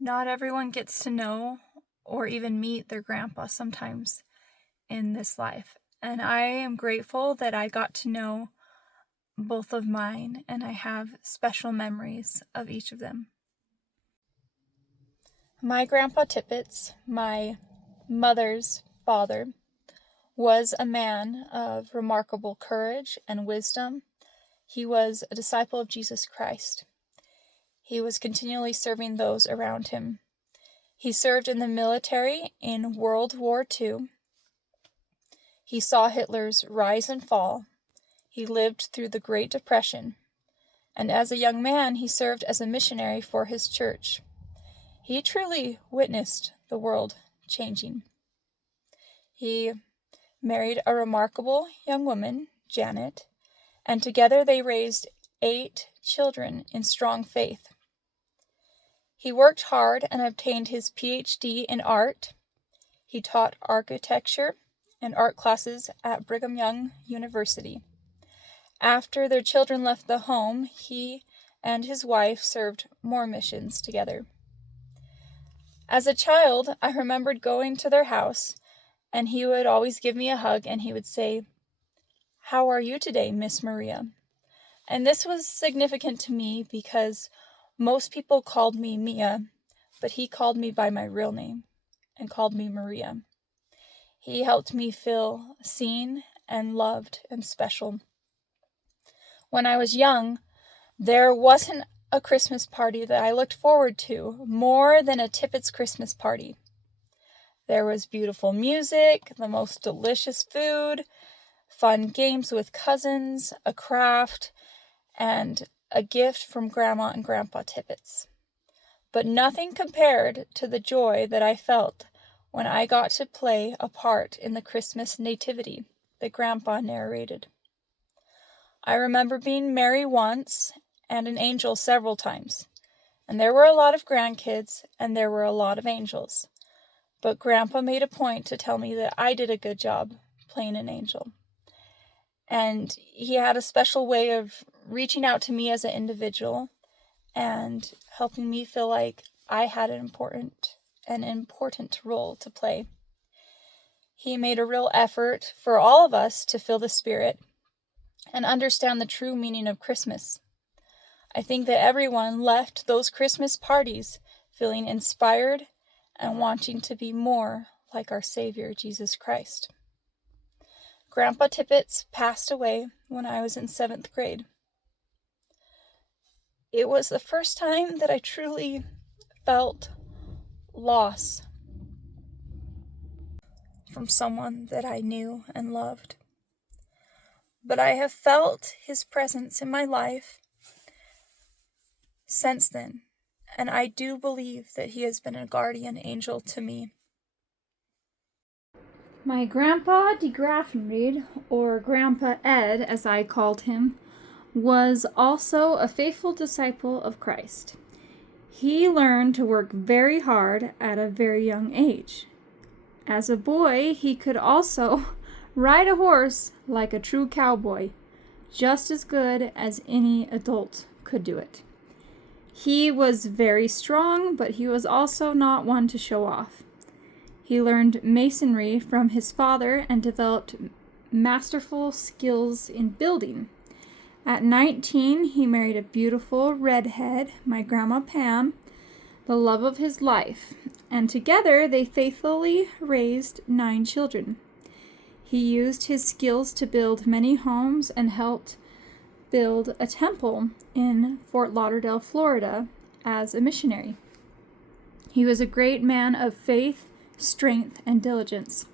Not everyone gets to know or even meet their grandpa sometimes in this life. And I am grateful that I got to know both of mine, and I have special memories of each of them. My grandpa Tippets, my mother's father, was a man of remarkable courage and wisdom. He was a disciple of Jesus Christ. He was continually serving those around him. He served in the military in World War II. He saw Hitler's rise and fall. He lived through the Great Depression. And as a young man, he served as a missionary for his church. He truly witnessed the world changing. He married a remarkable young woman, Janet, and together they raised 8 children in strong faith. He worked hard and obtained his PhD in art. He taught architecture and art classes at Brigham Young University. After their children left the home, he and his wife served more missions together. As a child, I remembered going to their house, and he would always give me a hug, and he would say, "How are you today, Miss Maria?" And this was significant to me because most people called me Mia, but he called me by my real name and called me Maria. He helped me feel seen and loved and special. When I was young, there wasn't a Christmas party that I looked forward to more than a Tippett's Christmas party. There was beautiful music, the most delicious food, fun games with cousins, a craft, and a gift from Grandma and Grandpa Tippets. But nothing compared to the joy that I felt when I got to play a part in the Christmas nativity that Grandpa narrated. I remember being Mary once and an angel several times, and there were a lot of grandkids and there were a lot of angels. But Grandpa made a point to tell me that I did a good job playing an angel. And he had a special way of reaching out to me as an individual and helping me feel like I had an important role to play. He made a real effort for all of us to feel the spirit and understand the true meaning of Christmas. I think that everyone left those Christmas parties feeling inspired and wanting to be more like our Savior, Jesus Christ. Grandpa Tippets passed away when I was in 7th grade. It was the first time that I truly felt loss from someone that I knew and loved. But I have felt his presence in my life since then, and I do believe that he has been a guardian angel to me. My grandpa de Graffenried, or Grandpa Ed as I called him, was also a faithful disciple of Christ. He learned to work very hard at a very young age. As a boy, he could also ride a horse like a true cowboy, just as good as any adult could do it. He was very strong, but he was also not one to show off. He learned masonry from his father and developed masterful skills in building. At 19, he married a beautiful redhead, my Grandma Pam, the love of his life, and together they faithfully raised 9 children. He used his skills to build many homes and helped build a temple in Fort Lauderdale, Florida, as a missionary. He was a great man of faith, strength, and diligence.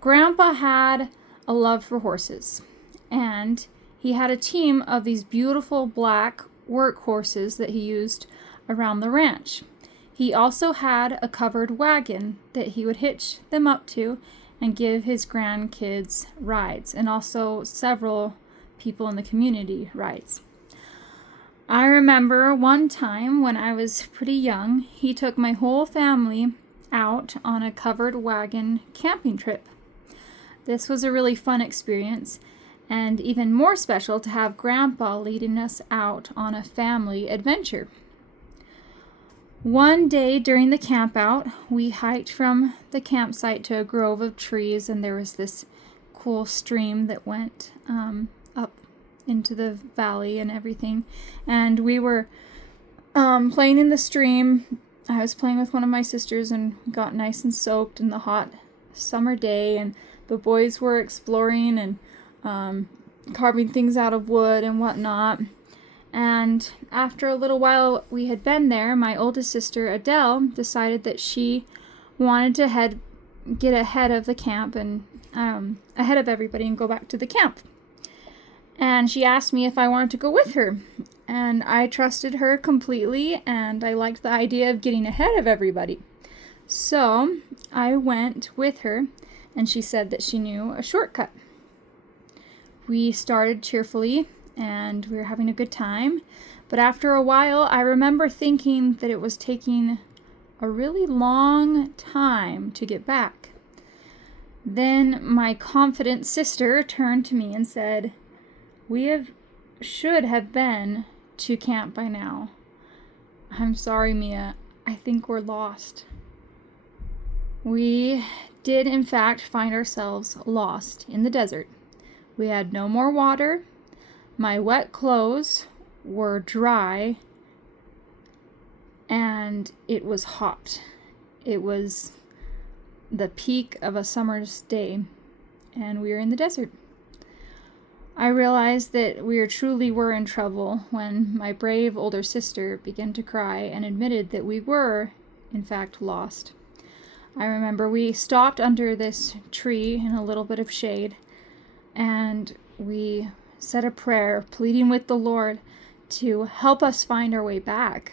Grandpa had a love for horses, and he had a team of these beautiful black work horses that he used around the ranch. He also had a covered wagon that he would hitch them up to and give his grandkids rides, and also several people in the community rides. I remember one time when I was pretty young, he took my whole family out on a covered wagon camping trip. This was a really fun experience, and even more special to have Grandpa leading us out on a family adventure. One day during the camp out, we hiked from the campsite to a grove of trees, and there was this cool stream that went up into the valley and everything. And we were playing in the stream. I was playing with one of my sisters and got nice and soaked in the hot summer day, and the boys were exploring and carving things out of wood and whatnot. And after a little while we had been there, my oldest sister, Adele, decided that she wanted to get ahead of the camp and ahead of everybody and go back to the camp. And she asked me if I wanted to go with her. And I trusted her completely, and I liked the idea of getting ahead of everybody. So I went with her, and she said that she knew a shortcut. We started cheerfully, and we were having a good time. But after a while, I remember thinking that it was taking a really long time to get back. Then my confident sister turned to me and said, should have been to camp by now. I'm sorry, Mia. I think we're lost. We did, in fact, find ourselves lost in the desert. We had no more water. My wet clothes were dry, and it was hot. It was the peak of a summer's day, and we were in the desert. I realized that we truly were in trouble when my brave older sister began to cry and admitted that we were, in fact, lost. I remember we stopped under this tree in a little bit of shade, and we said a prayer, pleading with the Lord to help us find our way back.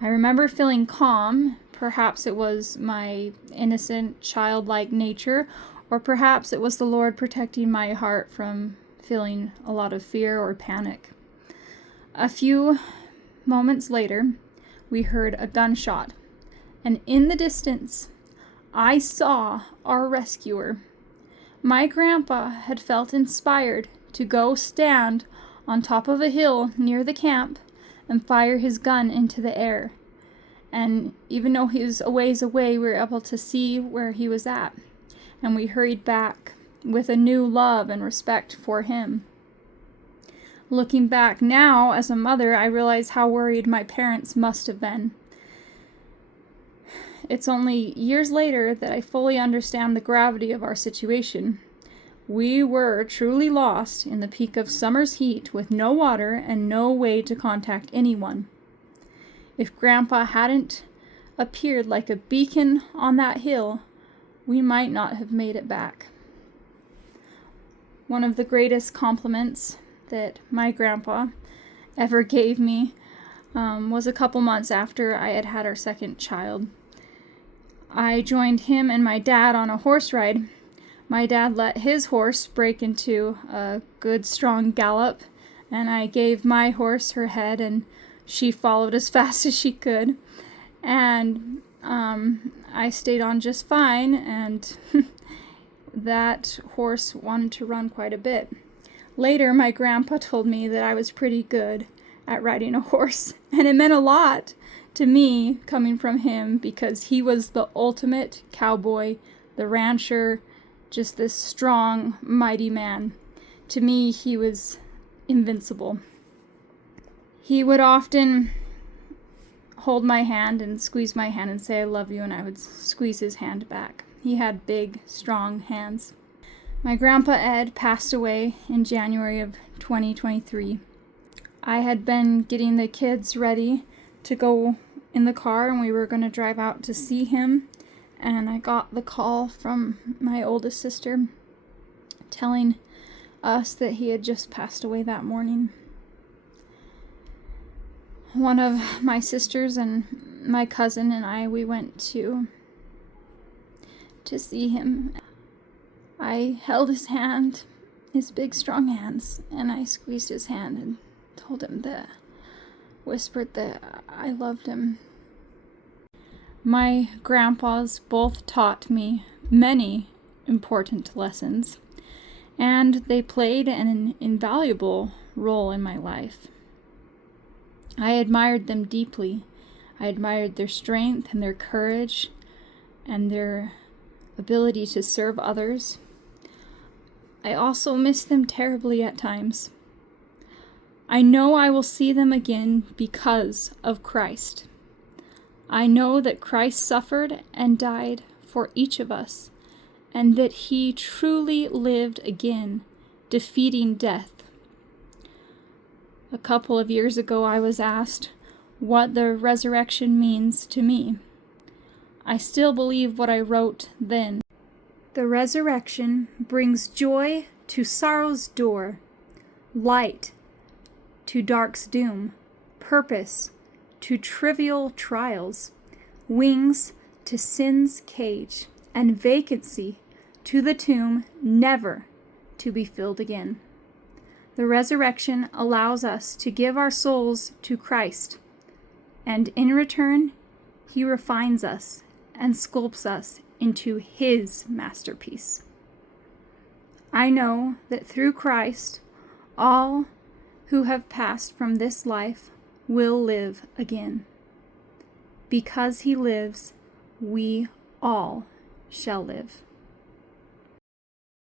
I remember feeling calm. Perhaps it was my innocent, childlike nature, or perhaps it was the Lord protecting my heart from feeling a lot of fear or panic. A few moments later, we heard a gunshot, and in the distance, I saw our rescuer. My grandpa had felt inspired to go stand on top of a hill near the camp and fire his gun into the air. And even though he was a ways away, we were able to see where he was at. And we hurried back with a new love and respect for him. Looking back now as a mother, I realize how worried my parents must have been. It's only years later that I fully understand the gravity of our situation. We were truly lost in the peak of summer's heat with no water and no way to contact anyone. If Grandpa hadn't appeared like a beacon on that hill, we might not have made it back. One of the greatest compliments that my grandpa ever gave me was a couple months after I had had our second child. I joined him and my dad on a horse ride. My dad let his horse break into a good strong gallop, and I gave my horse her head, and she followed as fast as she could. And I stayed on just fine, and that horse wanted to run quite a bit. Later, my grandpa told me that I was pretty good at riding a horse, and it meant a lot to me coming from him because he was the ultimate cowboy, the rancher, just this strong, mighty man. To me, he was invincible. He would often hold my hand and squeeze my hand and say, "I love you," and I would squeeze his hand back. He had big, strong hands. My grandpa Ed passed away in January of 2023. I had been getting the kids ready to go in the car, and we were going to drive out to see him, and I got the call from my oldest sister telling us that he had just passed away that morning. One of my sisters and my cousin and I, we went to see him. I held his hand, his big strong hands, and I squeezed his hand and told him whispered that I loved him. My grandpas both taught me many important lessons, and they played an invaluable role in my life. I admired them deeply. I admired their strength and their courage and their ability to serve others. I also miss them terribly at times. I know I will see them again because of Christ. I know that Christ suffered and died for each of us, and that he truly lived again, defeating death. A couple of years ago, I was asked what the resurrection means to me. I still believe what I wrote then. The resurrection brings joy to sorrow's door, light to dark's doom, purpose to trivial trials, wings to sin's cage, and vacancy to the tomb never to be filled again. The resurrection allows us to give our souls to Christ, and in return, he refines us and sculpts us into his masterpiece. I know that through Christ, all who have passed from this life will live again. Because he lives, we all shall live.